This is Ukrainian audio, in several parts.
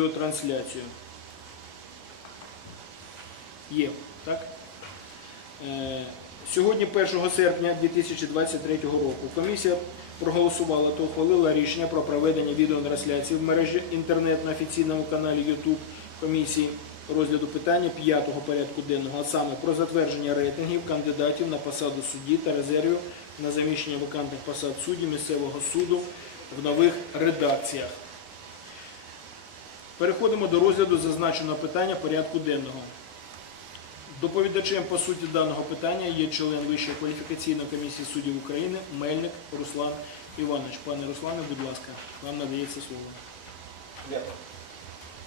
Відеотрансляцію. Є, так? Е, Сьогодні, 1 серпня 2023 року, комісія проголосувала та ухвалила рішення про проведення відеотрансляції в мережі інтернет на офіційному каналі YouTube комісії розгляду питання п'ятого порядку денного, а саме про затвердження рейтингів кандидатів на посаду судді та резервів на заміщення вакантних посад судді місцевого суду в нових редакціях. Переходимо до розгляду зазначеного питання порядку денного. Доповідачем по суті даного питання є член Вищої кваліфікаційної комісії суддів України Мельник Руслан Іванович. Пане Руслане, будь ласка, вам надається слово. Дякую.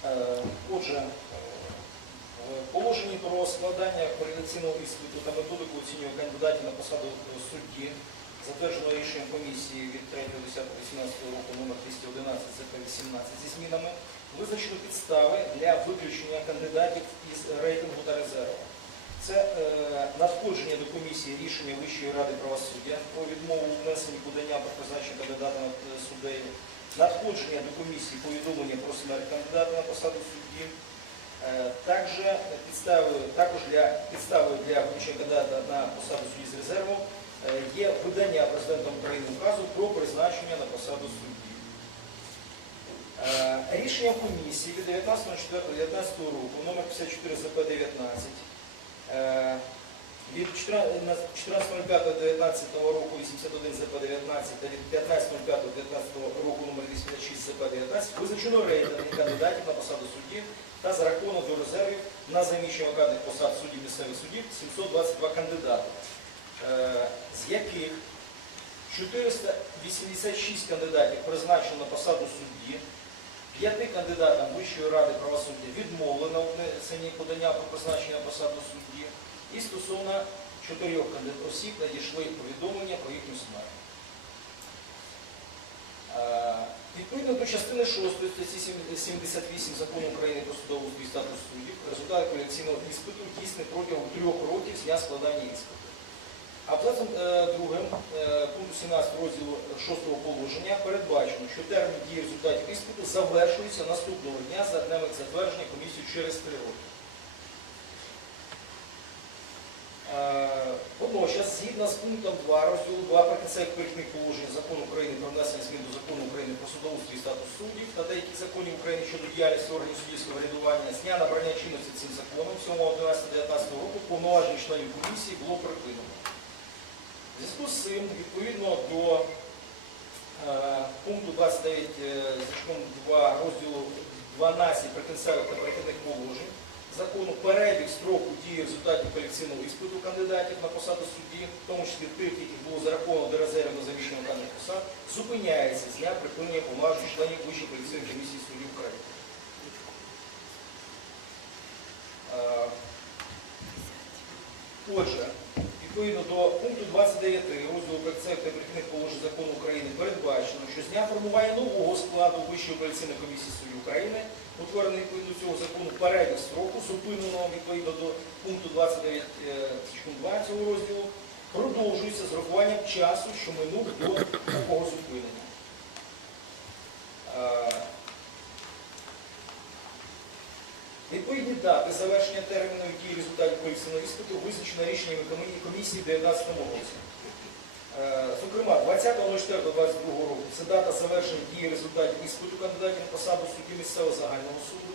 Е, Отже, е, в положенні про складання кваліфікаційного іспиту та методику оцінювання кандидатів на посаду судді, затвердженого рішенням комісії від 3.10.18 року номер 211 ЗП-18 зі змінами, визначено підстави для виключення кандидатів із рейтингу та резерву. Це е, надходження до комісії рішення Вищої ради правосуддя про відмову у внесенні подання про призначення кандидата на е, суддею, надходження до комісії повідомлення про смерть кандидата на посаду судді. Е, Також підставою, також для підстави для виключення кандидата на посаду судді з резерву е, є видання президентом України указу про призначення на посаду судді. Е, Рішення комісії від 19.04.19 року номер 54 ЗП 19 е, від 14.05.19 року 81 ЗП 19 та від 15.05.19 року номер 86 ЗП 19 визначено рейтинги кандидатів на посаду судді та зараховано до резервів на заміщення вакантних посад суддів місцевих судів 722 кандидати, е, з яких 486 кандидатів призначено на посаду судді, П'яти кандидатам Вищої ради правосуддя відмовлено у внесенні подання про призначення посаду судді, і стосовно чотирьох осіб надійшли повідомлення про їхню смерть. Е, Відповідно до частини 6 статті 78 закону України про судову статус суддів, результати кваліфікаційного іспиту дійсні протягом трьох років з дня складання іспиту. Абзацом е, другим е, пункту 17 розділу 6 положення передбачено, що термін дії результатів іспиту завершується наступного дня за днем затвердження комісії через 3 роки. Е, Водночас, згідно з пунктом 2 розділу 2 прикінцевих перехідних положень закону України про внесення змін до закону України про судоустрій і статус суддів та деяких законів України щодо діяльності органів суддівського врядування з дня набрання чинності цим законом 7.11.19 року повноважень членів комісії було припинено. Зв'язку з цим, відповідно до е, пункту 29 е, значком 2 розділу 12 прикінцевих та перехідних положень закону перебіг строку дії результатів кваліфікаційного іспиту кандидатів на посаду судді, в тому числі тих, яких було зараховано до резерву на заміщення вакантних посад, зупиняється з дня припинення повноважень членів Вищої кваліфікаційної комісії суддів України. Е, Отже, 29 розділу працівних та перехідних положень закону України передбачено, що з дня формування нового складу Вищої апеляційної комісії суддів України, утворений відповідно цього закону, перебіг строку, зупиненого відповідно до пункту 29 е, статті 2 цього розділу, продовжується з рахуванням часу, що минув до такого зупинення. Відповідні дати завершення терміну дії результатів кваліфікаційного іспиту визначено рішеннями комісії в 2019 році. Е, Зокрема, 20.04.22 року це дата завершення дії результатів іспиту кандидатів на посаду судді місцевого загального суду.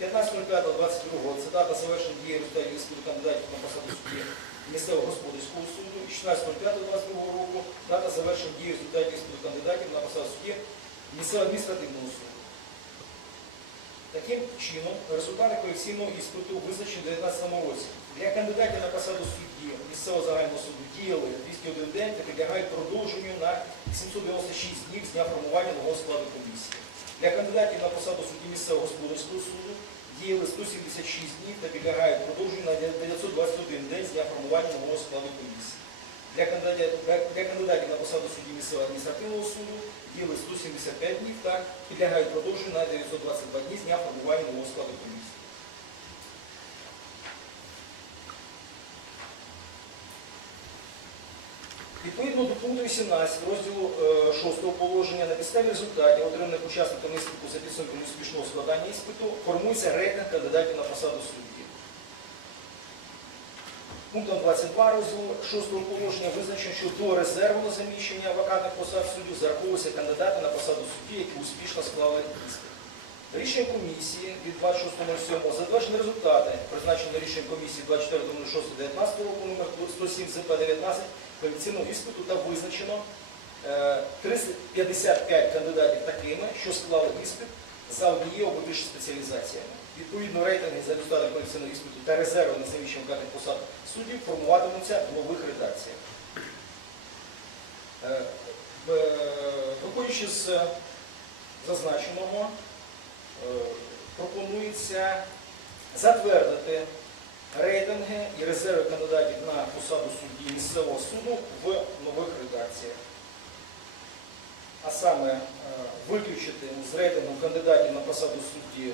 15.05.22 це дата завершення дії результатів іспиту кандидатів на посаду судді місцевого господарського суду. І 16.05.22 року дата завершення дії результатів іспиту кандидатів на посаду судді місцевого адміністративного суду. Таким чином, результати колекційного іспиту визначені в 2019 році. Для кандидатів на посаду судді місцевого загального суду діяли 201 день та підлягають продовженню на 796 днів з дня формування нового складу комісії. Для кандидатів на посаду судді місцевого господарського суду діяли 176 днів та підлягають продовженню на 921 день з дня формування нового складу комісії. Для кандидатів, на посаду судді місцевого адміністративного суду діяли 175 днів та підлягають продовженню на 922 дні з дня формування нового складу комісії. Відповідно до пункту 18 розділу е, 6 положення на підставі результатів, отриманих учасниками іспиту за підсумками успішного складання іспиту, формується рейтинг кандидатів на посаду судді. Пунктом 22 розділу 6 положення визначено, що до резерву на заміщення вакантних посад суддів зараховуються кандидати на посаду судді, які успішно склали іспит. Рішення комісії від 26.07 затверджені результати, призначені рішенням комісії 24.06.19 року номер 107 ЗП 19 кваліфікаційного іспиту та визначено е, 355 кандидатів такими, що склали іспит за однією або більше спеціалізаціями. Відповідно, рейтинги за результатами кваліфікаційного іспиту та резерви на заміщення вакантних посад суддів формуватимуться в нових редакціях. Е, е, Виходячи з зазначеного, Е, пропонується затвердити рейтинги і резерви кандидатів на посаду судді місцевого суду в нових редакціях. А саме е, виключити з рейтингу кандидатів на посаду судді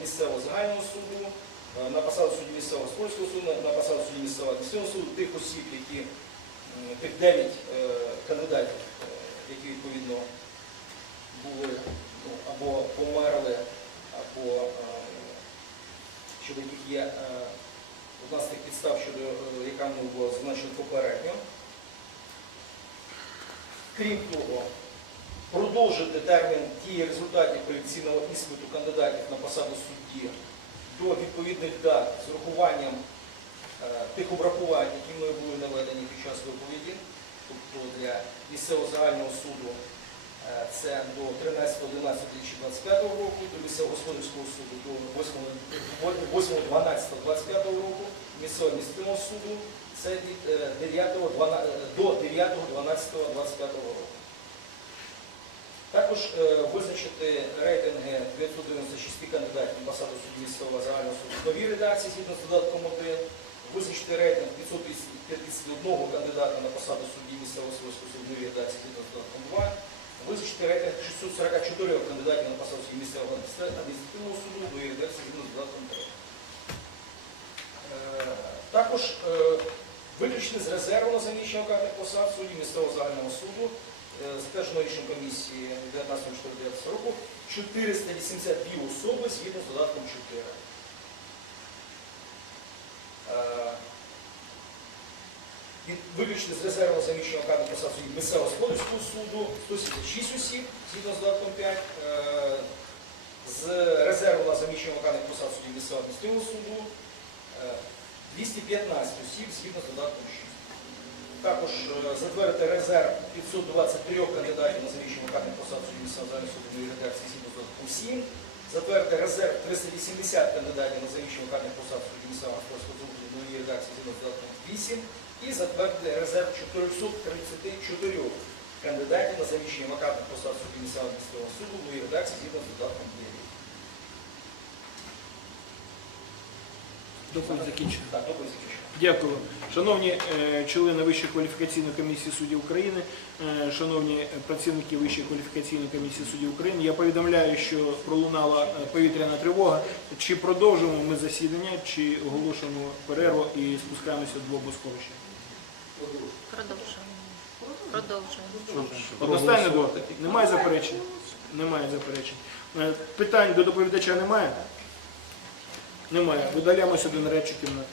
місцевого загального суду, е, на посаду судді місцевого господарського суду, на посаду судді місцевого адміністративного суду тих осіб, які тих 9 кандидатів, е, які відповідно були ну, або померли, або щодо яких є одна з тих підстав, щодо яка була зазначена попередньо. Крім того, продовжити термін дії результатів кваліфікаційного іспиту кандидатів на посаду судді до відповідних дат з урахуванням е, тих обрахувань, які мною були наведені під час доповіді, тобто для місцевого загального суду Е, Це до 13.11.2025 року, до місцевого господарського суду до 8.12.25 року, місцевого адміністративного суду це е, 9 12 до 9.12.25 року. Також е, визначити рейтинги 996 кандидатів на посаду судді місцевого загального суду в новій редакції згідно з додатком 1, визначити рейтинг 551 кандидата на посаду судді місцевого суду в новій редакції згідно з додатком 2, визначити рейтинг 644 кандидатів на посаду судді місцевого адміністративного суду в новій редакції згідно з додатком 3. Е, Також е, виключити з резерву на заміщення вакантних посад судді місцевого загального суду, затверджено рішенням комісії від 19.04.19 року 482 особи згідно з додатком 4. Е, виключити з резерву на заміщення вакантних посад судді місцевого господарського суду 176 осіб згідно з додатком 5. Е, З резерву заміщення вакантних посад судді місцевого адміністративного суду е, 215 осіб згідно з додатком 6. Також е, затвердити резерв 523 кандидатів на заміщення вакантних посад судді місцевого загального суду нової редакції згідно з додатком 7. Затвердити резерв 380 кандидатів на заміщення вакантних посад судді місцевого суду нової редакції згідно з додатком 8. І затвердити резерв 434 кандидатів на заміщення вакантних посад судді місцевого суду нової редакції згідно з додатком 9. Доповідь закінчена. Так, доповідь закінчено. Дякую. Шановні е, члени Вищої кваліфікаційної комісії суддів України, е, шановні працівники Вищої кваліфікаційної комісії суддів України, я повідомляю, що пролунала е, повітряна тривога. Чи продовжуємо ми засідання, чи оголошуємо перерву і спускаємося до Босковища? Продовжуємо. Продовжуємо. Одностайно до немає заперечень? Немає заперечень. Питань до доповідача немає? Немає. Видаляємо сюди на речі кімнати.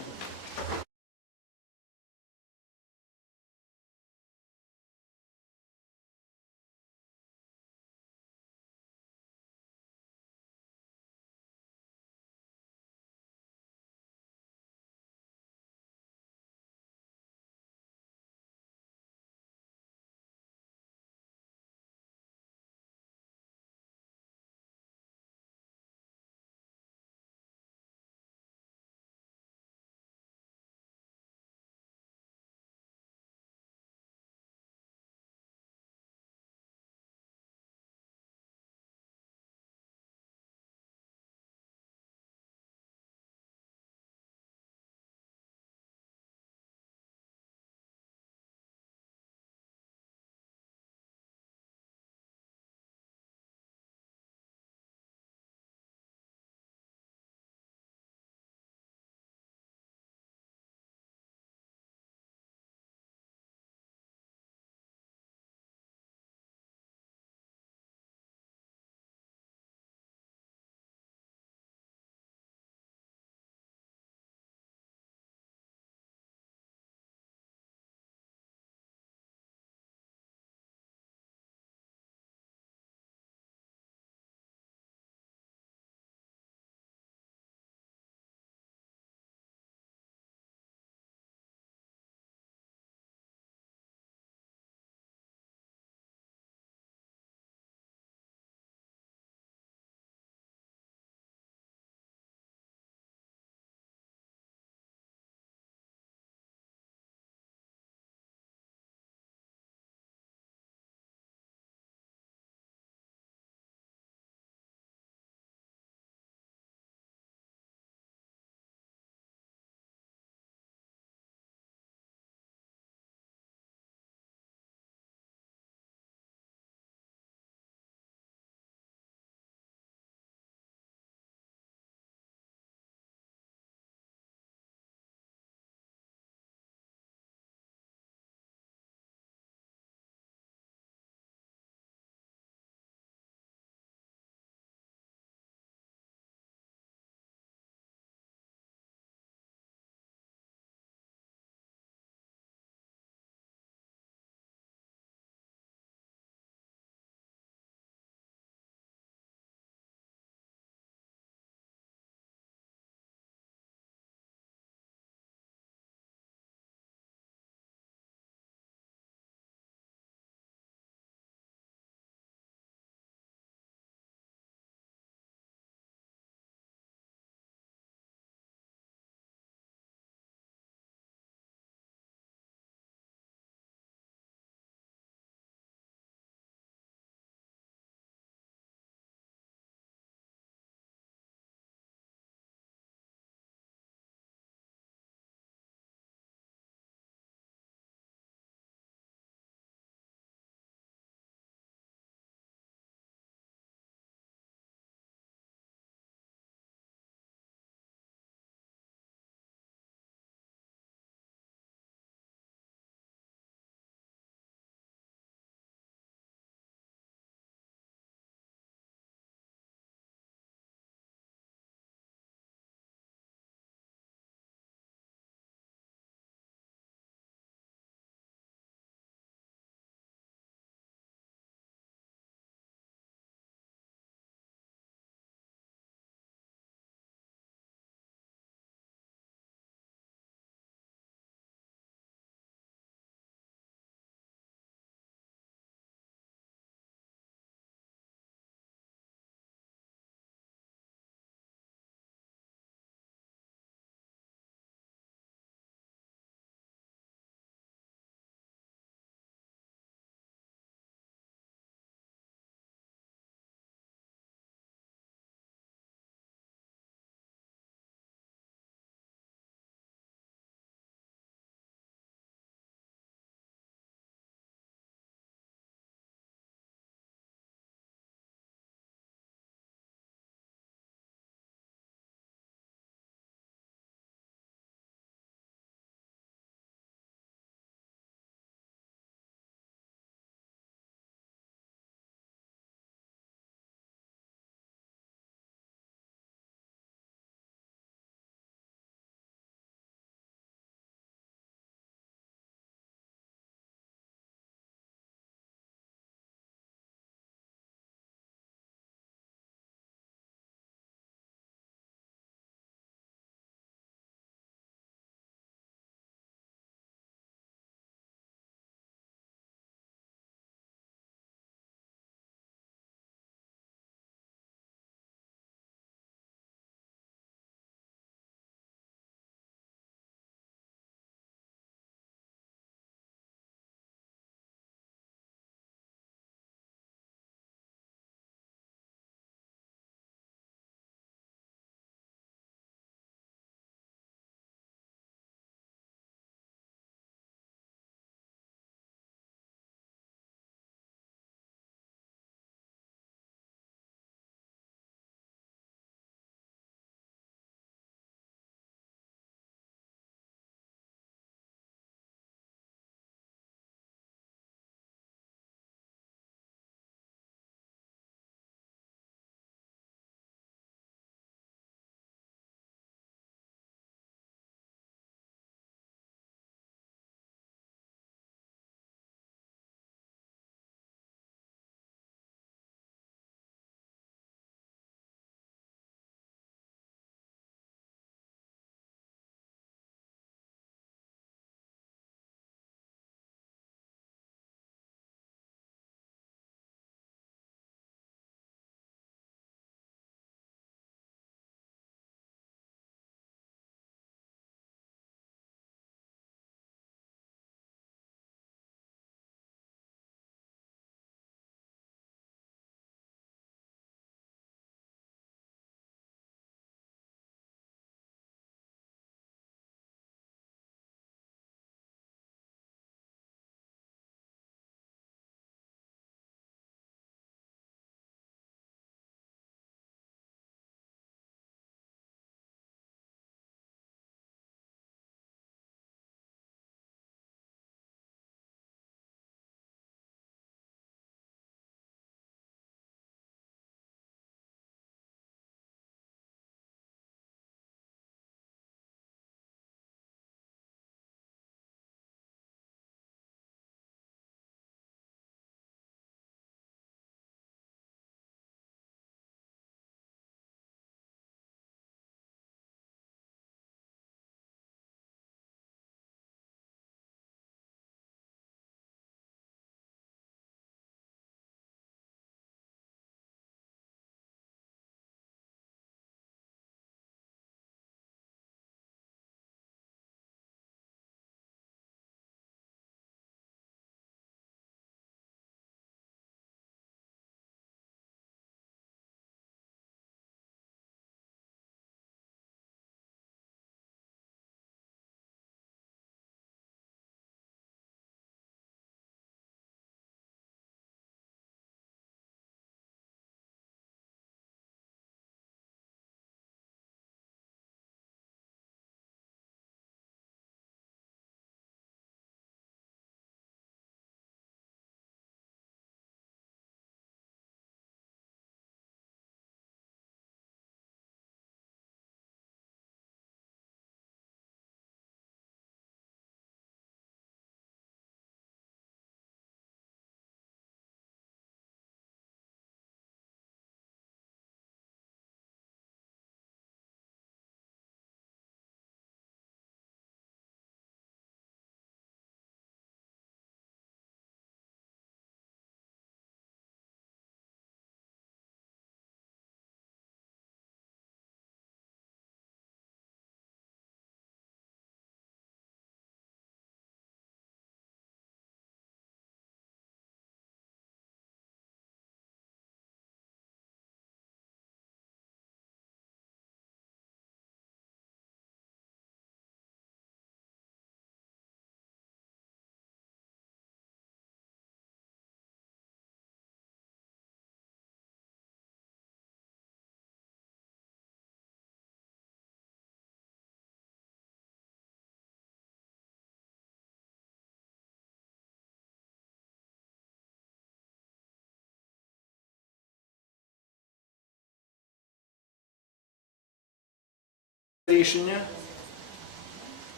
Рішення.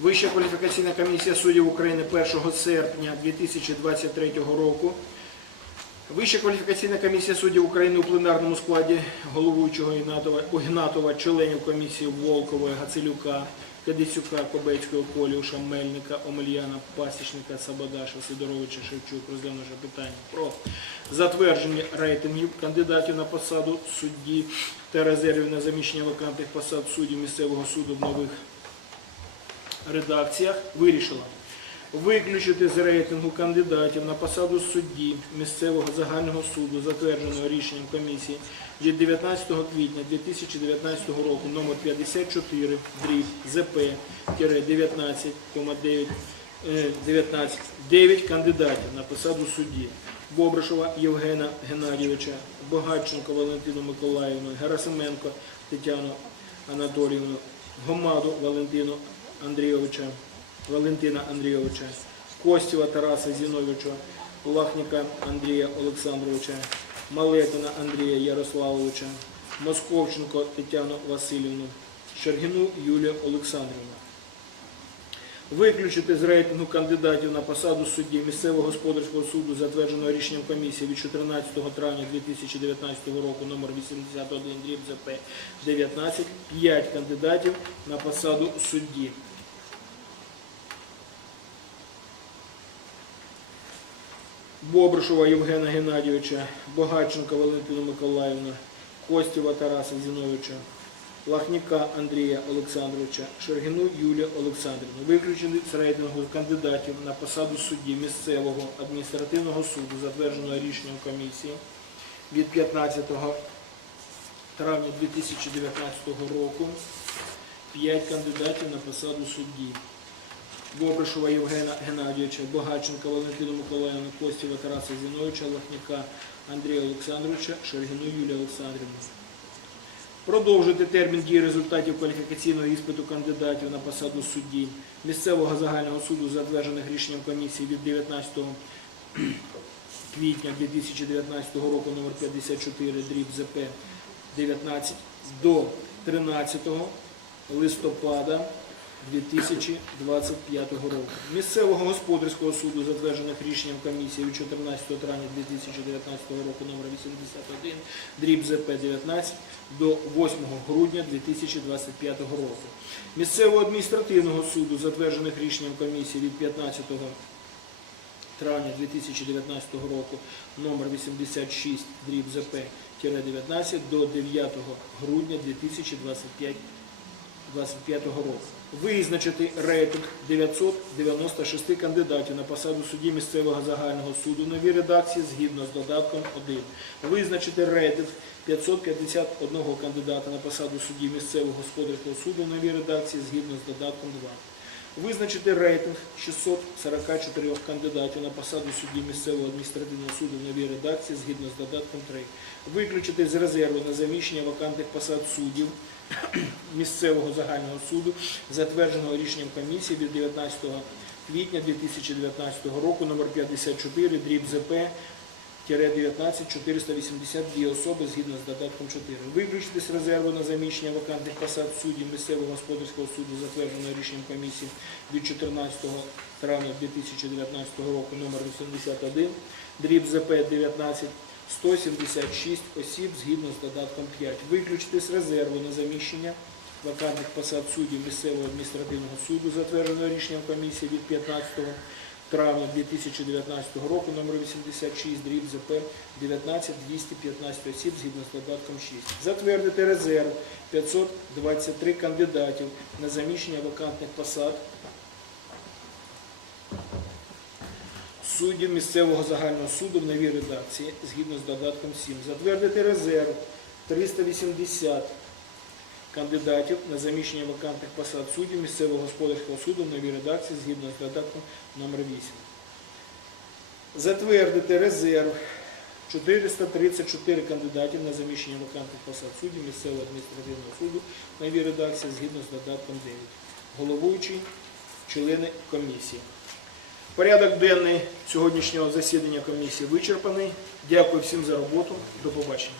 Вища кваліфікаційна комісія суддів України 1 серпня 2023 року. Вища кваліфікаційна комісія суддів України у пленарному складі головуючого Ігнатова, членів комісії Волкової, Гацелюка, Кадисюка, Кобецького, Коліуша, Мельника, Омельяна, Пасічника, Сабадаша, Сидоровича, Шевчук. Розглянувши питання про затвердження рейтингів кандидатів на посаду судді та резервів на заміщення вакантних посад суддів місцевого суду в нових редакціях. Вирішила виключити з рейтингу кандидатів на посаду судді місцевого загального суду, затвердженого рішенням комісії від 19 квітня 2019 року номер 54 дріб ЗП 19,9 19 9 кандидатів на посаду судді Бобришова Євгена Геннадійовича, Богатченко Валентину Миколаївну, Герасименко Тетяну Анатоліївну, Гомаду Валентину Андрійовича, Валентина Андрійовича, Костєва Тараса Зіновича, Лахніка Андрія Олександровича, Малетина Андрія Ярославовича, Московченко Тетяну Васильівну, Шергіну Юлію Олександрівну. Виключити з рейтингу кандидатів на посаду судді місцевого господарського суду, затвердженого рішенням комісії від 14 травня 2019 року номер 81 дріб ЗП 19, 5 кандидатів на посаду судді. Бобришова Євгена Геннадійовича, Богаченка Валентина Миколаївна, Костєва Тараса Зіновича, Лахніка Андрія Олександровича, Шергіну Юлію Олександрівну. Виключені з рейтингу кандидатів на посаду судді місцевого адміністративного суду, затвердженого рішенням комісії від 15 травня 2019 року. 5 кандидатів на посаду судді. Бобришова Євгена Геннадійовича, Богаченка Валентина Миколаївна, Костєва Тараса Зіновича, Лахніка Андрія Олександровича, Шергіну Юлію Олександрівну. Продовжити термін дії результатів кваліфікаційного іспиту кандидатів на посаду судді місцевого загального суду, затверджених рішенням комісії від 19 квітня 2019 року номер 54 дріб ЗП 19 до 13 листопада 2025 року. Місцевого господарського суду, затверджених рішенням комісії від 14 травня 2019 року номер 81 дріб ЗП 19 до 8 грудня 2025 року. Місцевого адміністративного суду, затверджених рішенням комісії від 15 травня 2019 року номер 86 дріб ЗП 19 до 9 грудня 2025 2025 року. Визначити рейтинг 996 кандидатів на посаду судді місцевого загального суду новій редакції згідно з додатком 1. Визначити рейтинг 551 кандидата на посаду судді місцевого господарського суду новій редакції згідно з додатком 2. Визначити рейтинг 644 кандидатів на посаду судді місцевого адміністративного суду новій редакції згідно з додатком 3. Виключити з резерву на заміщення вакантних посад суддів місцевого загального суду, затвердженого рішенням комісії від 19 квітня 2019 року номер 54 дріб ЗП 19 482 особи згідно з додатком 4. Виключити з резерву на заміщення вакантних посад суддів місцевого господарського суду, затвердженого рішенням комісії від 14 травня 2019 року номер 81 дріб ЗП 19 176 осіб згідно з додатком 5. Виключити з резерву на заміщення вакантних посад суддів місцевого адміністративного суду, затвердженого рішенням комісії від 15 травня 2019 року номер 86 дріб ЗП 19 215 осіб згідно з додатком 6. Затвердити резерв 523 кандидатів на заміщення вакантних посад суддів місцевого загального суду в новій редакції згідно з додатком 7. Затвердити резерв 380 кандидатів на заміщення вакантних посад суддів місцевого господарського суду в новій редакції згідно з додатком номер 8. Затвердити резерв 434 кандидатів на заміщення вакантних посад суддів місцевого адміністративного суду в новій редакції згідно з додатком 9. Головуючий, члени комісії. Порядок денний сьогоднішнього засідання комісії вичерпаний. Дякую всім за роботу. До побачення.